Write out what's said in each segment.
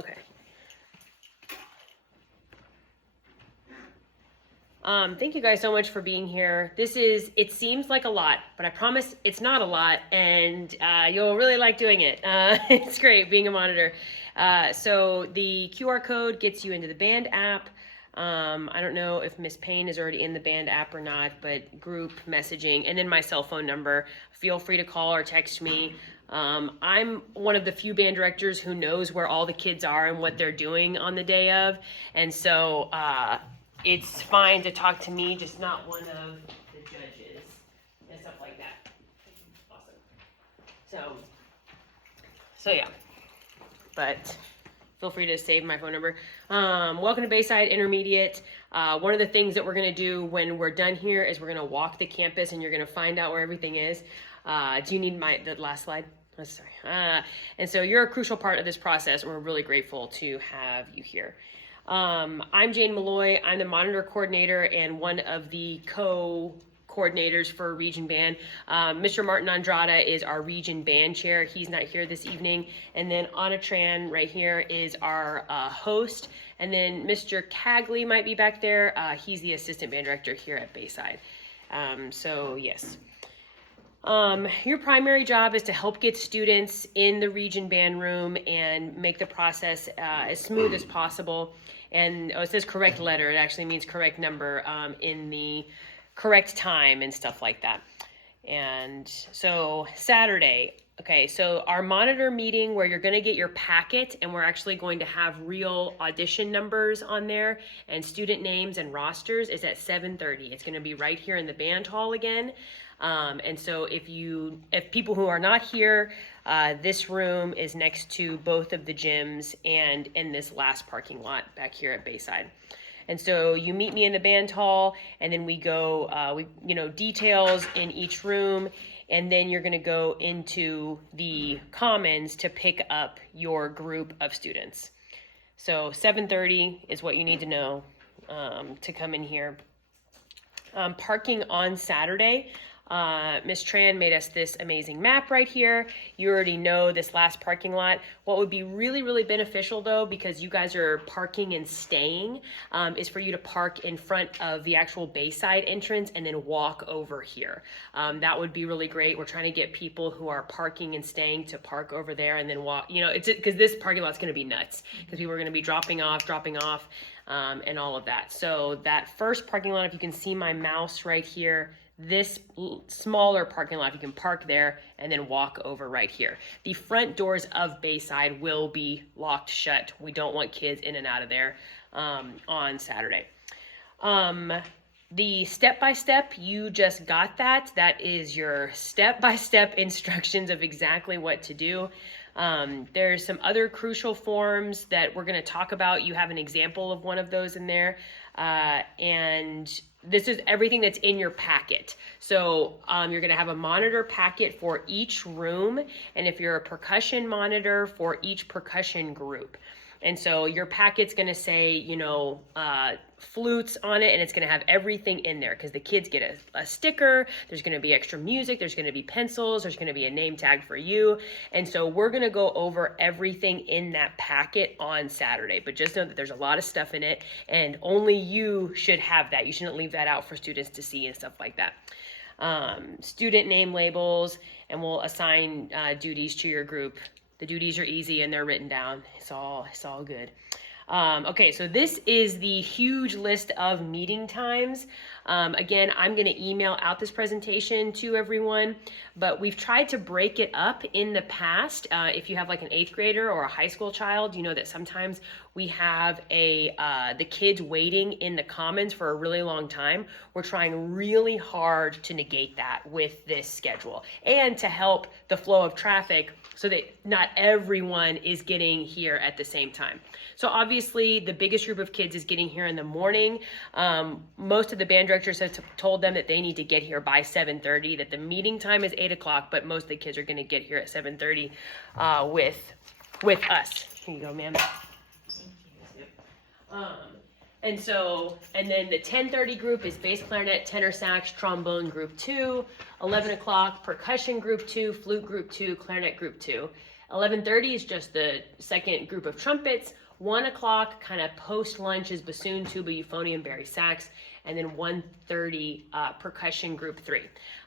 Okay. Thank you guys so much for being here. It seems like a lot, but I promise it's not a lot, and you'll really like doing it. It's great being a monitor. So the QR code gets you into the band app. I don't know if Miss Payne is already in the band app or not, but group messaging, and then my cell phone number. Feel free to call or text me. I'm one of the few band directors who knows where all the kids are and what they're doing on the day of, and so it's fine to talk to me, just not one of the judges and stuff like that. Awesome. So yeah, but feel free to save my phone number. Welcome to Bayside Intermediate. One of the things that we're gonna do when we're done here is we're gonna walk the campus and you're gonna find out where everything is. Do you need the last slide? Oh, sorry. And so you're a crucial part of this process, and we're really grateful to have you here. I'm Jane Malloy. I'm the monitor coordinator and one of the co-coordinators for Region Band. Mr. Martin Andrada is our Region Band chair. He's not here this evening. And then Anna Tran right here is our host. And then Mr. Cagley might be back there. He's the assistant band director here at Bayside. So yes. Your primary job is to help get students in the Region Band room and make the process as smooth as possible. And it says correct letter. It actually means correct number in the correct time and stuff like that. And so Saturday, okay, so our monitor meeting where you're going to get your packet, and we're actually going to have real audition numbers on there and student names and rosters, is at 7:30. It's going to be right here in the band hall again. And so if people who are not here, this room is next to both of the gyms and in this last parking lot back here at Bayside. And so you meet me in the band hall, and then we go, details in each room, and then you're gonna go into the commons to pick up your group of students. So 7:30 is what you need to know to come in here. Parking on Saturday. Ms. Tran made us this amazing map right here. You already know this last parking lot. What would be really, really beneficial though, because you guys are parking and staying, is for you to park in front of the actual Bayside entrance and then walk over here. That would be really great. We're trying to get people who are parking and staying to park over there and then walk, it's because this parking lot's going to be nuts because people are going to be dropping off, and all of that. So that first parking lot, if you can see my mouse right here, this smaller parking lot, you can park there and then walk over right here. The front doors of Bayside will be locked shut. We don't want kids in and out of there on Saturday. The step-by-step, you just got that. That is your step-by-step instructions of exactly what to do. There's some other crucial forms that we're going to talk about. You have an example of one of those in there. And this is everything that's in your packet. So you're going to have a monitor packet for each room, and if you're a percussion monitor, for each percussion group. And so your packet's going to say, flutes on it, and it's going to have everything in there because the kids get a sticker. There's going to be extra music. There's going to be pencils. There's going to be a name tag for you. And so we're going to go over everything in that packet on Saturday. But just know that there's a lot of stuff in it, and only you should have that. You shouldn't leave that out for students to see and stuff like that. Student name labels, and we'll assign duties to your group. The duties are easy and they're written down. It's all good. Okay, so this is the huge list of meeting times. Again, I'm going to email out this presentation to everyone, but we've tried to break it up in the past. If you have like an 8th grader or a high school child, you know that sometimes we have the kids waiting in the commons for a really long time. We're trying really hard to negate that with this schedule and to help the flow of traffic so that not everyone is getting here at the same time. So obviously the biggest group of kids is getting here in the morning. Most of the band directors have told them that they need to get here by 7:30, that the meeting time is 8 o'clock, but most of the kids are gonna get here at 7:30 with us. Here you go, ma'am. And then the 10:30 group is bass clarinet, tenor sax, trombone group 2, 11 o'clock, percussion group 2, flute group 2, clarinet group 2. 11:30 is just the second group of trumpets. 1 o'clock, kind of post lunch, is bassoon, tuba, euphonium, bari sax, and then 1:30 percussion group 3.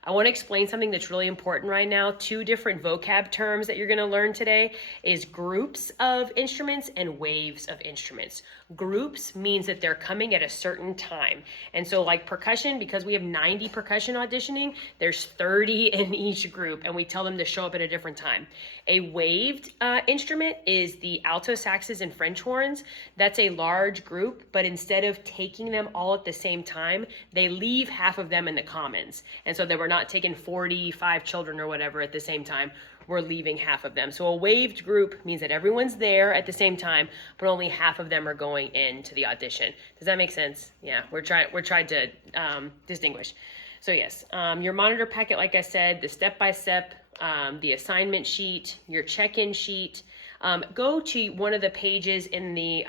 I want to explain something that's really important right now. 2 different vocab terms that you're going to learn today is groups of instruments and waves of instruments. Groups means that they're coming at a certain time. And so like percussion, because we have 90 percussion auditioning, there's 30 in each group, and we tell them to show up at a different time. A waved instrument is the alto saxes and French horns. That's a large group, but instead of taking them all at the same time, they leave half of them in the commons. And so that we're not taking 45 children or whatever at the same time. We're leaving half of them. So a waved group means that everyone's there at the same time, but only half of them are going into the audition. Does that make sense? Yeah, we're trying to distinguish. So yes, your monitor packet, like I said, the step-by-step, the assignment sheet, your check-in sheet. Go to one of the pages in the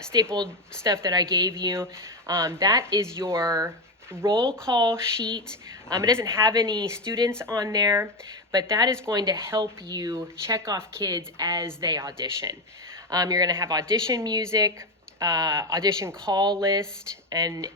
stapled stuff that I gave you. That is your roll call sheet. It doesn't have any students on there, but that is going to help you check off kids as they audition. You're going to have audition music, audition call list, and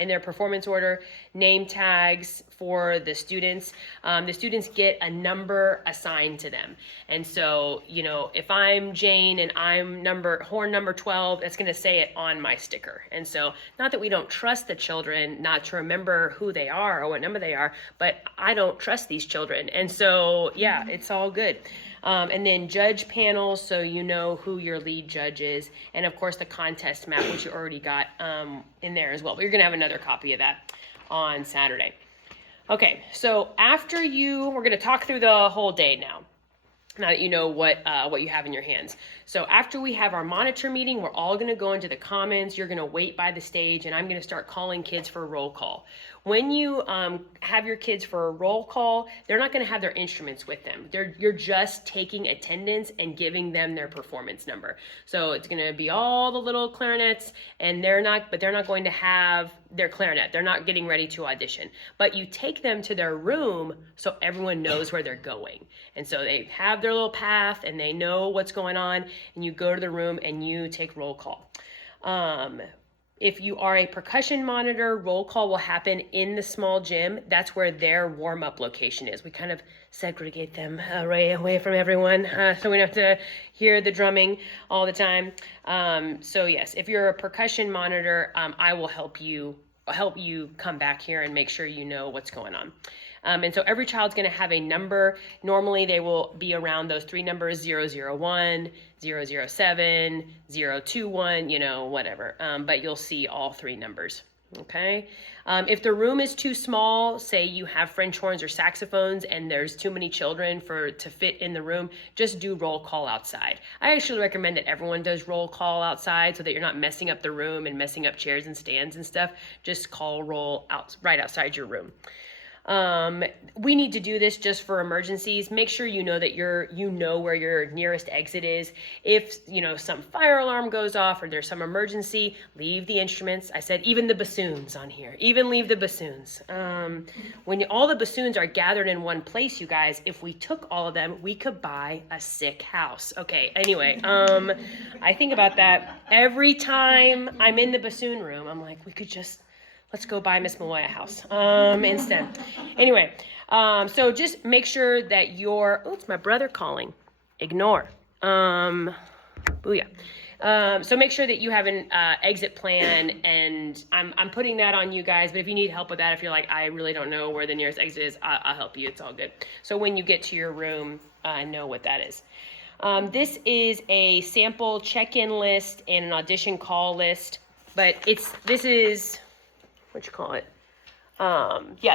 in their performance order, name tags for the students. The students get a number assigned to them. And so, you know, if I'm Jane and I'm horn number 12, that's going to say it on my sticker. And so, not that we don't trust the children not to remember who they are or what number they are, but I don't trust these children. And so, yeah, it's all good. And then judge panels, so you know who your lead judge is. And of course the contest map, which you already got in there as well. But you're gonna have another copy of that on Saturday. Okay, so we're gonna talk through the whole day now that you know what you have in your hands. So after we have our monitor meeting, we're all gonna go into the commons. You're gonna wait by the stage, and I'm gonna start calling kids for a roll call. When you have your kids for a roll call, they're not going to have their instruments with them. You're just taking attendance and giving them their performance number. So it's going to be all the little clarinets, and they're not going to have their clarinet. They're not getting ready to audition. But you take them to their room so everyone knows where they're going. And so they have their little path and they know what's going on, and you go to the room and you take roll call. If you are a percussion monitor, roll call will happen in the small gym. That's where their warm-up location is. We kind of segregate them right away from everyone, so we don't have to hear the drumming all the time. So yes, if you're a percussion monitor, I will help you come back here and make sure you know what's going on. And so every child's going to have a number. Normally they will be around those 3 numbers, 001, 007, 021, you know, whatever. But you'll see all 3 numbers. Okay. If the room is too small, say you have French horns or saxophones and there's too many children to fit in the room, just do roll call outside. I actually recommend that everyone does roll call outside so that you're not messing up the room and messing up chairs and stands and stuff. Just call roll out right outside your room. We need to do this just for emergencies. Make sure you know that you know where your nearest exit is. If, you know, some fire alarm goes off or there's some emergency, leave the instruments. I said even the bassoons on here. Even leave the bassoons. When all the bassoons are gathered in one place, you guys, if we took all of them, we could buy a sick house. Okay, anyway, I think about that every time I'm in the bassoon room. I'm like, let's go buy Miss Malloy a house instead. Anyway, so just make sure that it's my brother calling. Ignore. Booyah. So make sure that you have an exit plan, and I'm putting that on you guys, but if you need help with that, if you're like, I really don't know where the nearest exit is, I'll help you. It's all good. So when you get to your room, know what that is. This is a sample check-in list and an audition call list, but this is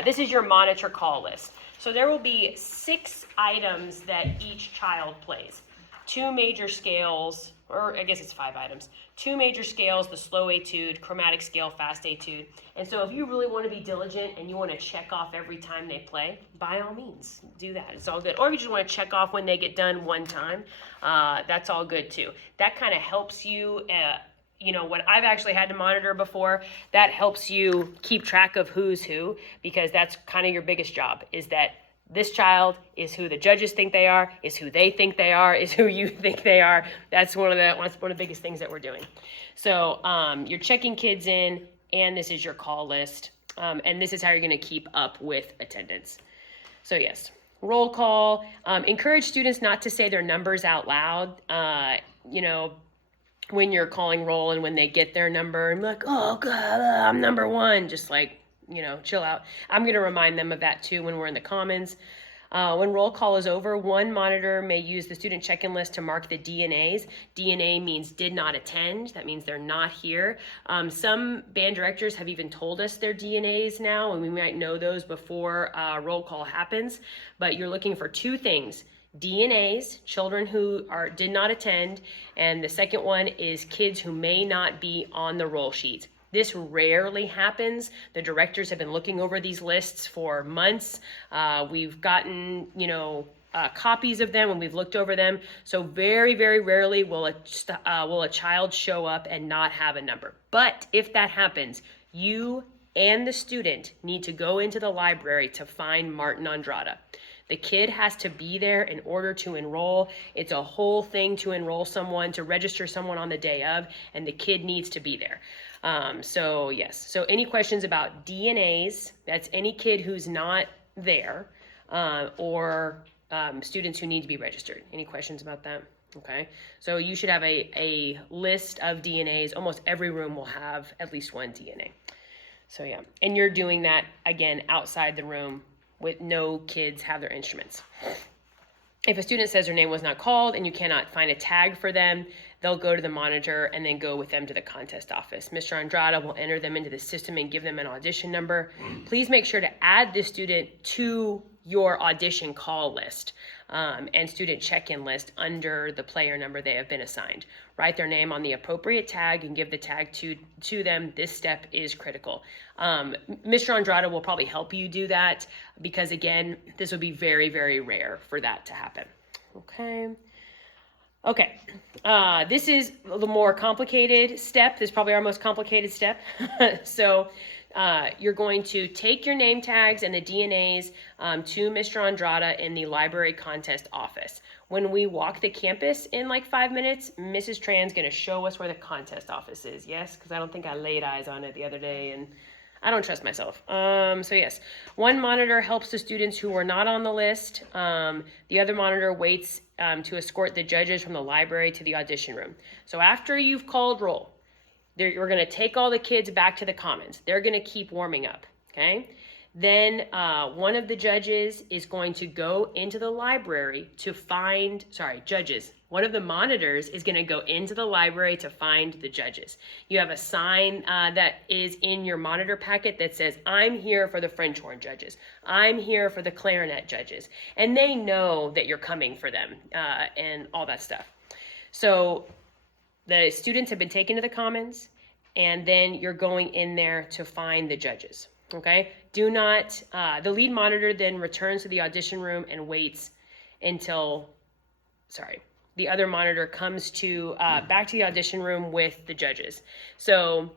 this is your monitor call list. So there will be 6 items that each child plays. 2 major scales, or I guess it's 5 items. 2 major scales, the slow etude, chromatic scale, fast etude. And so if you really want to be diligent and you want to check off every time they play, by all means, do that. It's all good. Or if you just want to check off when they get done one time, that's all good too. That kind of helps you you know, when I've actually had to monitor before, that helps you keep track of who's who, because that's kind of your biggest job, is that This child is who the judges think they are, is who they think they are, is who you think they are. That's one of the biggest things that we're doing. So you're checking kids in, and this is your call list. And this is how you're going to keep up with attendance. So yes, roll call. Encourage students not to say their numbers out loud. When you're calling roll and when they get their number and like, oh God, I'm number one, just like, chill out. I'm going to remind them of that too when we're in the commons. When roll call is over, one monitor may use the student check-in list to mark the DNAs. DNA means did not attend. That means they're not here. Some band directors have even told us their DNAs now, and we might know those before roll call happens. But you're looking for two things: DNAs, children who did not attend, and the second one is kids who may not be on the roll sheet. This rarely happens. The directors have been looking over these lists for months. We've gotten, copies of them when we've looked over them. So very, very rarely will a child show up and not have a number. But if that happens, you and the student need to go into the library to find Martin Andrada. The kid has to be there in order to enroll. It's a whole thing to enroll someone, to register someone on the day of, and the kid needs to be there. So yes, so any questions about DNAs, that's any kid who's not there, or students who need to be registered. Any questions about that? Okay, so you should have a list of DNAs. Almost every room will have at least one DNA. So yeah, and you're doing that again outside the room with no kids have their instruments. If a student says their name was not called and you cannot find a tag for them, they'll go to the monitor and then go with them to the contest office. Mr. Andrada will enter them into the system and give them an audition number. Please make sure to add the student to your audition call list and student check-in list under the player number they have been assigned. Write their name on the appropriate tag and give the tag to them. This step is critical. Mr. Andrada will probably help you do that because, again, this would be very, very rare for that to happen. Okay, this is the more complicated step. This is probably our most complicated step. So you're going to take your name tags and the DNAs to Mr. Andrada in the library contest office. When we walk the campus in like 5 minutes, Mrs. Tran's going to show us where the contest office is. Yes, because I don't think I laid eyes on it the other day and I don't trust myself. So yes, one monitor helps the students who were not on the list. The other monitor waits to escort the judges from the library to the audition room. So after you've called roll, you're going to take all the kids back to the commons. They're going to keep warming up, okay? Then one of the judges is going to go into the library to find, one of the monitors is going to go into the library to find the judges. You have a sign that is in your monitor packet that says, I'm here for the French horn judges. I'm here for the clarinet judges. And they know that you're coming for them and all that stuff. So the students have been taken to the commons, and then you're going in there to find the judges, okay? Do not, the lead monitor then returns to the audition room and waits until, the other monitor comes to back to the audition room with the judges. So,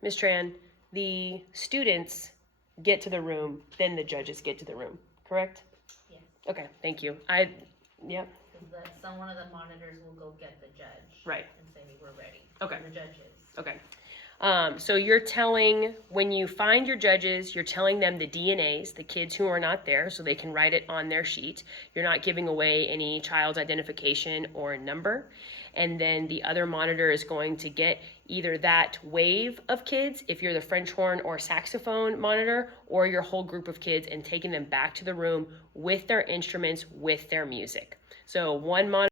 Ms. Tran, the students get to the room, then the judges get to the room, correct? Yes. Okay, thank you. Yeah. So one of the monitors will go get the judge. Right. And say, we're ready. Okay. For the judges. Okay. So you're telling, when you find your judges, you're telling them the DNAs, the kids who are not there, so they can write it on their sheet. You're not giving away any child's identification or number. And then the other monitor is going to get either that wave of kids, if you're the French horn or saxophone monitor, or your whole group of kids and taking them back to the room with their instruments, with their music. So one monitor